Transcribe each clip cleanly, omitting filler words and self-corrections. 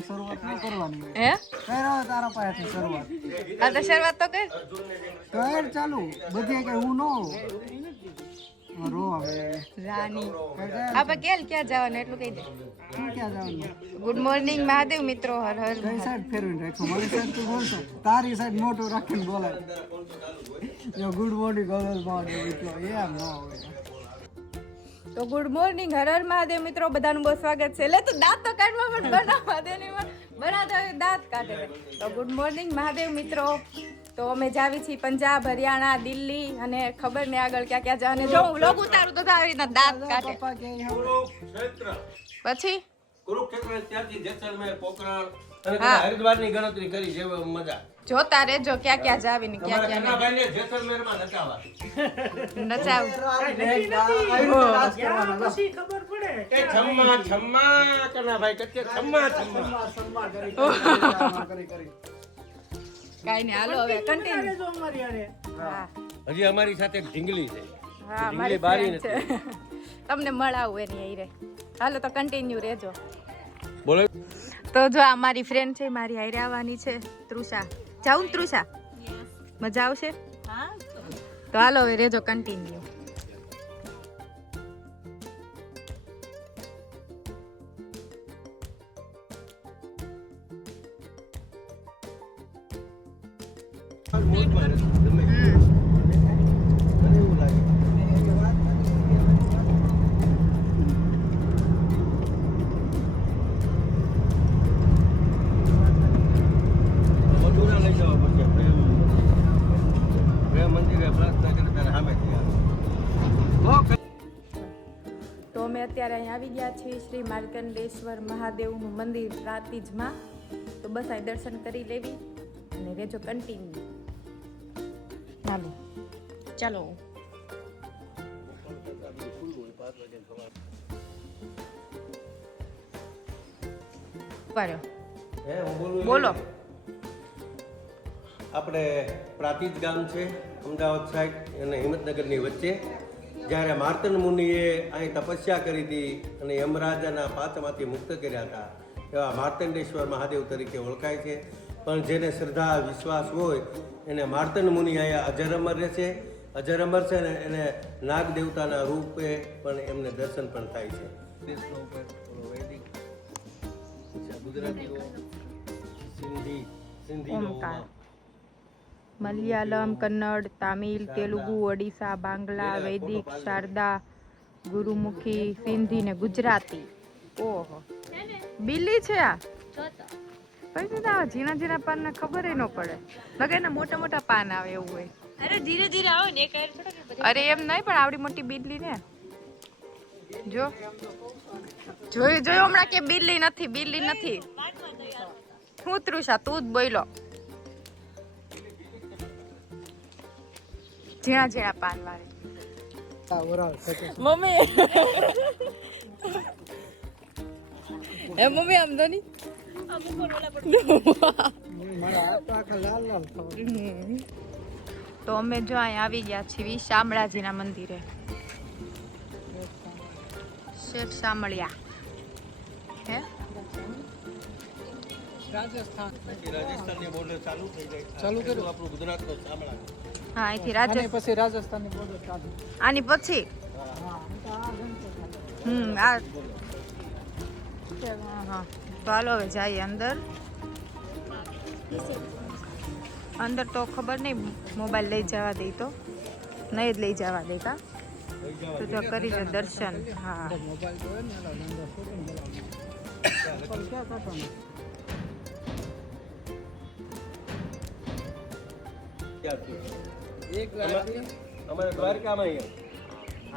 શરૂઆત નહીં કરવાની હે કર્યો તારા પાસેથી શરૂઆત આ તો શરૂઆત તો કર કર ચાલુ બધી કે હું નો રો હવે રાની આપણે ક્યાં જવાનું એટલું કહી દે ક્યાં જવાનું ગુડ મોર્નિંગ મહાદેવ મિત્રો હર હર કઈ સાઈડ ફેરવીને રાખો મારી સાઈડ તું બોલશો તારી સાઈડ મોટું રાખીને બોલાય જો ગુડ મોર્નિંગ ગોગલ મહાદેવ મિત્રો એમ ન હોય તો ગુડ મોર્નિંગ હર હર મહાદેવ મિત્રો બધાનું બહુ સ્વાગત છે એટલે તો દાંત તો કાઢવા પણ બનાવવા દે ને બનાવતા હોય દાંત કાઢે તો ગુડ મોર્નિંગ મહાદેવ મિત્રો તો અમે જાવી છીએ પંજાબ હરિયાણા દિલ્હી અને ખબર ને આગળ ક્યાં ક્યાં જવાને જો હું લોગ ઉતારું તો આવી રીતના દાંત કાઢે પપ્પા કે પછી કુરુક્ષેત્ર ત્યાંથી જેસલમેર પોખરણ અને હરિદ્વારની ગણતરી કરી જેવો મજા જોતા રહેજો ક્યાં ક્યાં જાવી ને ક્યાં ક્યાં કન્નાભાઈને જેસલમેરમાં નચાવા નચાવ પછી ખબર પડે કે છમ્મા છમ્મા કન્નાભાઈ કચ્ચે છમ્મા છમ્મા સમ્મા કરી કાઈ નહીં હાલો હવે કન્ટિન્યુ જો અમારી યારે હા હજી અમારી સાથે એક ઢીંગલી છે હા મારી બારી friend છે તમને મળાવું એની આઈરે હાલો તો કન્ટિન્યુ રહેજો બોલો તો જો આ મારી ફ્રેન્ડ છે મારી હારે આવવાની છે તૃષા જાઉં તૃષા મજા આવશે હા તો હાલો હવે રહેજો કન્ટિન્યુ મથુરા લઈ જવા પડશે પ્રેમ મંદિરે પ્રાર્થના કરે ત્યારે સામેથી આવે તો અમે અત્યારે અહીં આવી ગયા છીએ શ્રી માર્કંડેશ્વર મહાદેવનું મંદિર પ્રાતિજમાં તો બસ અહીં દર્શન કરી લેવી અને રહેજો કન્ટિન્યુ હાલો ચાલો હે હું બોલું બોલો આપણે પ્રાતિજ ગામ છે અમદાવાદ સાઈડ અને હિંમતનગરની વચ્ચે જ્યારે માર્તન મુનિએ અહીં તપસ્યા કરી હતી અને યમરાજાના પાતમાંથી મુક્ત કર્યા હતા એવા માર્તંડેશ્વર મહાદેવ તરીકે ઓળખાય છે પણ જેને શ્રદ્ધા વિશ્વાસ હોય એને માર્તન મુનિ અહીંયા અજર અમર રહે છે અજર અમર છે ને એને નાગ દેવતાના રૂપે પણ એમને દર્શન પણ થાય છે દેશનો ઉપર વૈદિક ગુજરાતીઓ સિંધી ઓમકાર મલયાલમ કન્નડ તામિલ તેલુગુ ઓડિશા બાંગ્લા વૈદિક શારદા ગુરુમુખી સિંધી ને ગુજરાતી ઓહો બિલ્લી છે આ પછી તો આ ઝીણા ઝીણા પાન ને ખબર ન પડે લગે ને મોટા મોટા પાન આવે એવું હોય અરે ધીરે ધીરે આવો ને એક અરે એમ નહીં પણ આવડી મોટી બિલ્લી ને જો જોયું હમણાં કે બિલ્લી નથી હું તૃષા તું જ બોલો ઝીણા ઝીણા પાન વાળી મમ્મી એ મમ્મી આમ તો નહીં તો અમે જો અહીં આવી ગયા છીએ શામળાજીના મંદિરે શેઠ શામળિયા હે રાજસ્થાનની બોર્ડર ચાલુ થઈ જાય ચાલુ કર્યું આપણું ગુજરાતનો શામળા હા અહીંથી રાજસ્થાન પછી રાજસ્થાનની બોર્ડર ચાલુ આની પછી આ હા તો હાલો હવે જઈએ અંદર તો ખબર નહીં મોબાઈલ લઈ જવા દે તો નહીં જ લઈ જવા દેતા તો જો કરી દો દર્શન હા મોબાઈલ જોવે ને એલા નંબર શોધીને બોલાવો ક્યાં કાઢવાનું એક અમારે દ્વારકામાં અહીંયા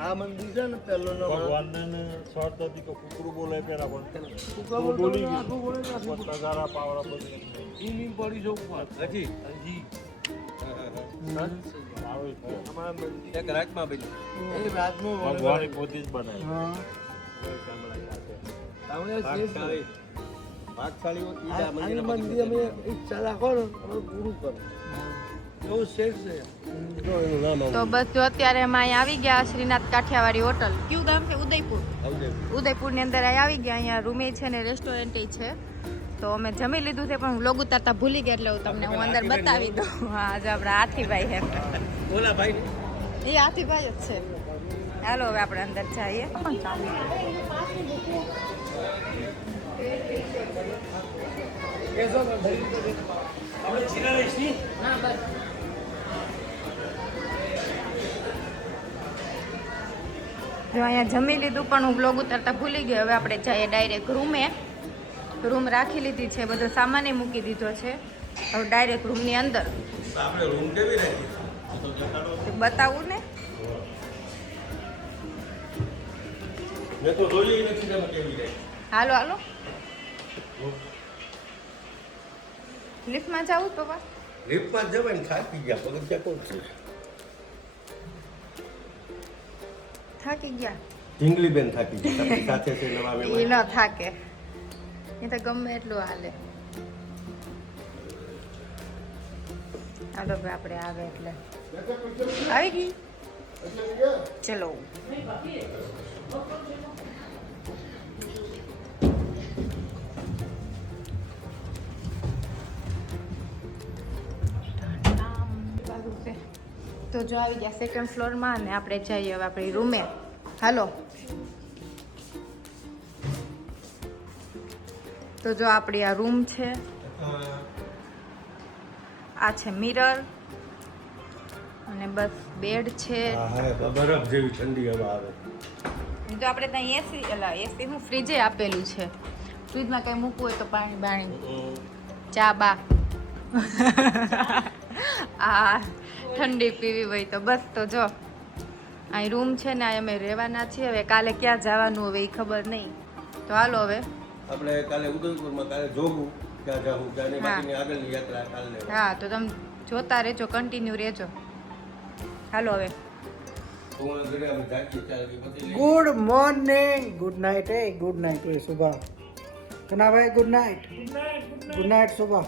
આ મંદિર છે ને પહેલો ભગવાનને સ્વાર્થ હતી કે કુકડું બોલે પેલા પણ નજારા પાવડા બધું ઈની પડી જવું હજી હજી એક રાજમાં બની એ રાજનું ભગવાને પોતે જ બનાવી હા ભાગશાળીઓ આની મંદિર અમે ઈચ્છા રાખો ને અમે પૂરું કરો એવું શેઠ છે તો બસ જો અત્યારે અમે અહીંયા આવી ગયા શ્રીનાથ કાઠિયાવાડી હોટલ કયું ગામ છે ઉદયપુર ઉદયપુરની અંદર અહીં આવી ગયા અહીંયા રૂમે છે ને રેસ્ટોરન્ટ છે તો અમે જમી લીધું છે પણ વ્લોગ ઉતારતા ભૂલી ગયા એટલે તમને હું અંદર બતાવી દઉં. હા આજે આપણા હાથીભાઈ છે. બોલા ભાઈ એ હાથીભાઈ જ છે. ચાલો હવે આપણે અંદર જઈએ. જો અહીંયા જમી લીધું પણ હું બ્લોગ ઉતારતા ભૂલી ગઈ. હવે આપણે જઈએ ડાયરેક્ટ રૂમે. રૂમ રાખી લીધી છે, બધો સામાન મૂકી દીધો છે. હવે ડાયરેક્ટ રૂમની અંદર આપણે રૂમ કેવી રાખી બતાવું ને. મેં તો જોઈ નથી તમે કેવી રાખી. હાલો હાલો લિફ્ટમાં જાવું પપ્પા? લિફ્ટમાં જવાય ને થાકી ગયા પગથિયા કોણ છે થાકી ગયા? ઢીંગલી બેન થાકી ગયા આપણી સાથે છે નવા એ મહેમાન. ન થાકે, એ તો ગમે એટલું હાલે. હાલો ભાઈ આપણે આવે એટલે આવી ગઈ. ચલો તો જો આવી ગયા સેકન્ડ ફ્લોરમાં અને આપણે જઈએ હવે આપણી રૂમે. હાલો તો જો આપણી આ રૂમ છે, આ છે મિરર અને બસ બેડ છે. હા બરફ જેવી ઠંડી હવા આવે. તો આપણે ત્યાં એસી એસી હું ફ્રીજે આપેલું છે. ફ્રીજમાં કંઈ મૂકવું હોય તો પાણી બાણી ચા બા આ ઠંડી પીવી હોય તો બસ. તો જો અહીં રૂમ છે ને આ અમે રહેવાના છીએ. હવે કાલે ક્યાં જવાનું હવે એ ખબર નહીં. તો હાલો હવે આપણે કાલે ઉદયપુરમાં કાલે જોગું ક્યાં જાવું ક્યાં નહીં, હા. બાકીની આગળની યાત્રા કાલે. હા તો તમે જોતા રહેજો, કન્ટિન્યુ રહેજો. હાલો હવે હું ઘરે અમે જાગી ચાલી પછી ગુડ મોર્નિંગ, ગુડ નાઇટ. એ ગુડ નાઇટ હોય સુબહ. કના ભાઈ ગુડ નાઇટ. ગુડ નાઇટ સુબહ.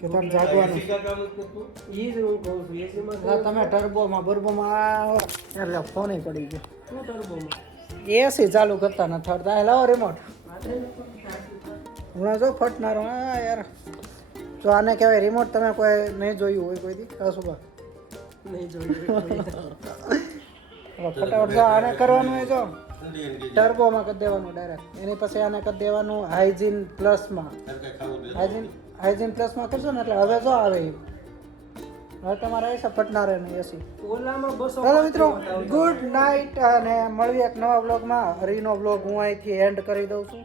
કે તમે જાગવાનું એસી કા કામ જ નતું? ઈ જ હું કહું છું. એસીમાં તમે ટર્બોમાં બર્બોમાં એટલે ફોન પડી ગયો. શું ટર્બોમાં? એસી ચાલુ કરતા નથી થડતા. લાવો રિમોટ. હમણાં જો ફટનારો. હા યાર જો આને કહેવાય રિમોટ. તમે કોઈ નહીં જોયું હોય કોઈ દી સુબહ? નહીં જોયું. ફટાફટ જો આને કરવાનું હોય જો ઠંડી એની ટર્બોમાં કરી દેવાનું ડાયરેક્ટ. એની પછી આને કરી દેવાનું હાઇજીન પ્લસમાં. સરખે ખાવું દે. હાઇજીન પ્લસમાં કરશો ને એટલે હવે જો આવે એ. હવે તમારે આવી છે ફટનારે નહીં એસી. ચાલો મિત્રો ગુડ નાઇટ અને મળવી એક નવા બ્લોગમાં. હરીનો બ્લોગ હું અહીંથી એન્ડ કરી દઉં છું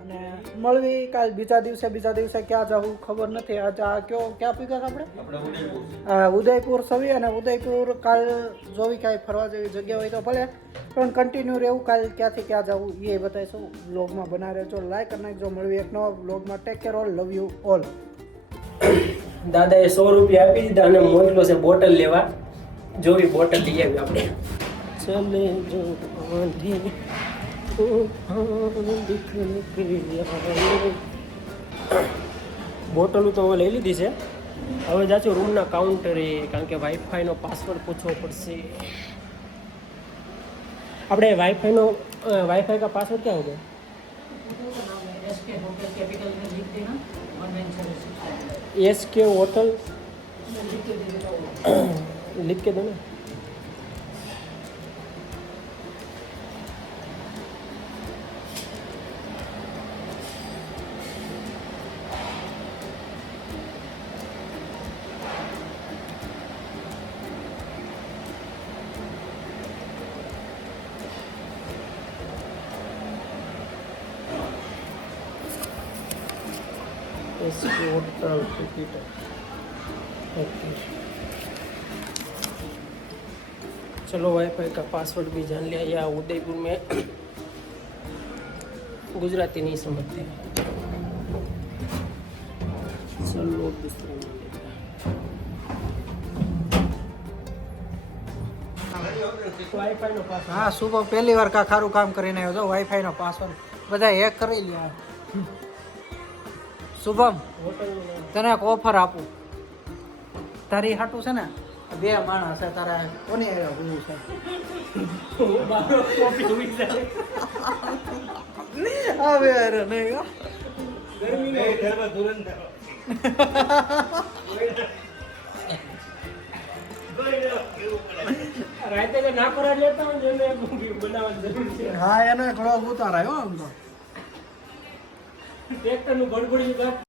અને મળવી કાલ બીજા દિવસે ક્યાં જવું ખબર નથી. આજે આ ક્યાં પીગા આપણે આપણે ઉદયપુર. ઉદયપુર સવી અને ઉદયપુર કાલ જોવી કાંઈ ફરવા જેવી જગ્યા હોય તો ભલે, પણ કન્ટિન્યુ રહેવું. કાલ ક્યાંથી ક્યાં જવું એ બતાવીશું. બ્લોગમાં બના રહેજો, લાઈક કરી નાખજો. મળવી એક નવા બ્લોગમાં. Take care all, love you all. દાદાએ 100 રૂપિયા આપી દીધા અને મોકલો છે બોટલ લેવા. જોવી બોટલ લઈ આવી આપણે. ચલે જો આંધી બોટલ તો લઈ લીધી છે. હવે જાચો રૂમના કાઉન્ટરે, કારણ કે વાઈફાઈનો પાસવર્ડ પૂછવો પડશે. આપણે વાईफाई का पासवर्ड क्या होगा? SK होटल लिख के दो ना. SK hotel ticket. ओके चलो वाईफाई का पासवर्ड भी जान लिया. या उदयपुर में गुजराती नहीं समझते. चलो दूसरा वाईफाई नो पासवर्ड. હા સુબહ પહેલી વાર ખારું કામ કરીને આવ્યો છો. વાઈફાઈનો પાસવર્ડ બધા હેક કરી લ્યા. શુભમ તને એક ઓફર આપું. તારી હાટું છે ને 2 માણસ છે. તારા કોની આવ્યા હું છે હવે અરે નહીં રાતે કે નાકોરા લેતા હોય ને એને બનાવવાની જરૂર છે. હા એનો એક વ્લોગ ઉતારાય હો આમ તો ટ્રેક્ટરનું ગડબડિયું કાઢ.